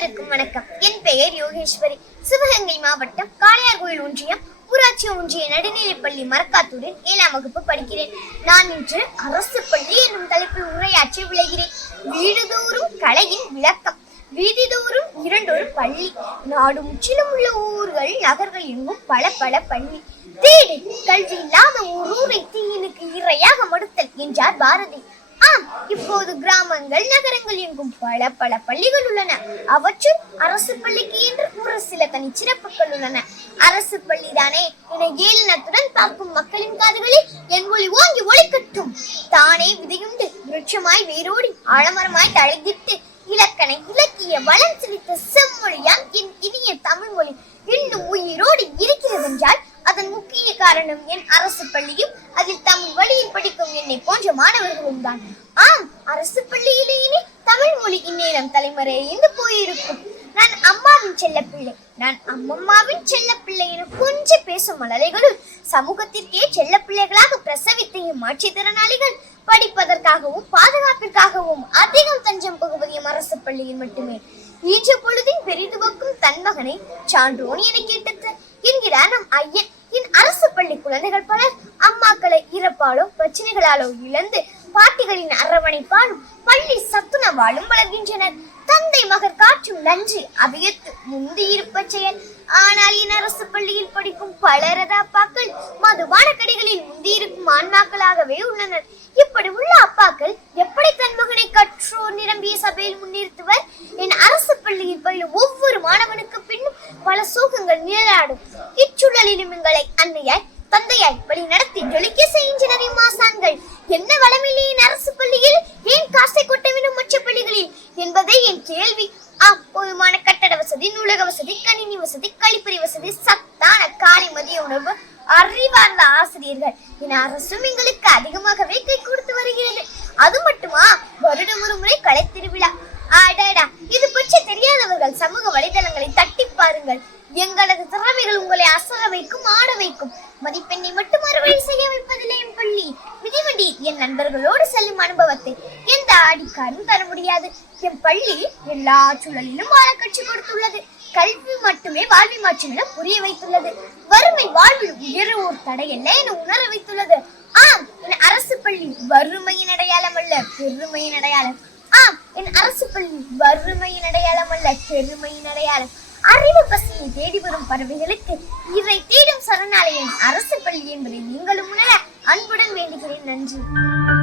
அனைவருக்கும் வணக்கம். என் பெயர் யோகேஸ்வரி. சிவகங்கை மாவட்டம் காளையார்கோயில் ஒன்றியம் ஊராட்சி ஒன்றிய நடுநிலைப்பள்ளி மரக்காத்துடன் ஏழாம் வகுப்பு படிக்கிறேன். நான் இன்று அரசு பள்ளி என்னும் தலைப்பில் உரையாற்றி விளைகிறேன். வீடுதோறும் கலையின் விளக்கம் வீதிதோறும் இரண்டொரு பள்ளி நாடு முற்றிலும் உள்ள ஊர்கள் நகர்கள் எங்கும் பல பல பள்ளி. தேடு கல்வி இல்லாத ஒரு ஊரை தீயினுக்கு இரையாக மடுத்தல் என்றார் பாரதி. கிராமங்கள் நகரங்கள் எங்கும் பல பல பள்ளிகள் உள்ளன. அவற்றுள் அரசு பள்ளிக்கு என்று ஒரு சில தனி சிறப்புகள் உள்ளன. அரசு பள்ளிதானே? என ஏளனத்துடன் பார்க்கும் மக்களின் காதுகளில் என் ஒளி ஓங்கி ஒளிக்கட்டும் தானே விதையுண்டு விருட்சமாய் வேரோடி ஆழமரமாய் தழைத்திட்டு இலக்கண இலக்கிய வளம் செலுத்த செம்மொழியாம் என் இனிய தமிழ் மொழி. இன்னும் உயிரோடு இருக்கிறதென்றால் அதன் முக்கிய காரணம் என் அரசு பள்ளியும் அதில் தமிழ் வழியில் படிக்கும் என்னை போன்ற மாணவர்களும் தான் அரசு பள்ளியிலேயே தமிழ் மொழி இந்நேரம் தலைமுறையிலிருந்து போயிருக்கும். நான் அம்மாவின் செல்லப்பிள்ளை. நான் அம்மம்மாவின் செல்லப்பிள்ளை என கொஞ்சம் பேசும் மலரைகளுள் சமூகத்திற்கே செல்லப்பிள்ளைகளாக பிரசவித்த என் மாற்றுத்திறனாளிகள் படிப்பதற்காகவும் பாதுகாப்பிற்காகவும் அதிகம் தஞ்சம் புகுவது அரசு பள்ளியில் மட்டுமே. ஈன்ற பொழுதின் பெரிதுவக்கும் தன் மகனை சான்றோன் என கேட்டது. என்கிறார் நம் ஐயன். என் அரசு பள்ளி குழந்தைகள் பலர் அம்மாக்களை இறப்பாலோ பிரச்சனைகளாலோ இழந்து பாட்டிகளின் அரவணைப்பாலும் பள்ளி சத்துணவாலும் வளர்கின்றனர். தந்தை மகர் காற்றும் நன்றி அவியத்து முந்தியிருப்ப செயல். ஆனால் என் அரசு பள்ளியில் படிக்கும் பலரது அப்பாக்கள் மதுபான கடைகளில் முந்தியிருக்கும் ஆன்மாக்களாகவே உள்ளனர். இப்படி உள்ள அப்பாக்கள் எப்படி தன் மகனை கற்றோர் நிரம்பிய சபையில் முன்னிறுத்துவர்? என் அரசு பள்ளியில் பயிலும் ஒவ்வொரு மாணவனுக்கு பின்னும் பல சோகங்கள் நிழலாடும். இச்சூழலிலும் எங்களை அன்னையாய் தந்தையாய் வழி நடத்தி ஜொலிக்க செய்கின்றனர் இம்மாசான்கள் என்ன வளமில்லை என் அரசு பள்ளியில்? ஏன் காசை கொட்ட வேண்டும் மற்ற பள்ளிகளில்? என்பதே என் கேள்வி. ஆம் போதுமான கட்டட வசதி நூலக வசதி கணினி வசதி கழிப்பறை வசதி சத்தான காலை மதிய உணவு அறிவார்ந்த ஆசிரியர்கள். என அரசும் எங்களுக்கு அதிகமாகவே கை கொடுத்து வருகிறது. அது மட்டுமா? வருடம் ஒரு முறை கலை திருவிழா அடடா இது பற்றி தெரியாதவர்கள் சமூக வலைதளங்களை தட்டி பாருங்கள். அசர வைக்கும் ஆட வைக்கும். மதிப்பெண்ணை மட்டும் அறுவடை செய்ய வைப்பதில்லை என் பள்ளி. மிதிவண்டி என் நண்பர்களோடு செல்லும் அனுபவத்தை எந்த ஆடிக்காரும் தர முடியாது. என் பள்ளி எல்லா சூழலிலும் வாழ கட்சி கொடுத்துள்ளது. கல்வி மட்டுமே வாழ்வை மாற்றும் புரிய வைத்துள்ளது. வறுமை வாழ்வில் உயர ஒரு தடையல்ல என உணர வைத்துள்ளது. ஆம் என் அரசு பள்ளி வறுமையின் அடையாளம் அல்ல பெருமையின் அடையாளம். ஆம் என் அரசு பள்ளி வறுமையின் அடையாளம் அல்ல பெருமையின் அடையாளம். அறிவு பசியை தேடி வரும் பறவைகளுக்கு இதை தேடும் சரணாலயம் அரசு பள்ளி என்பதை நீங்களும் உணர அன்புடன் வேண்டுகிறேன். நன்றி.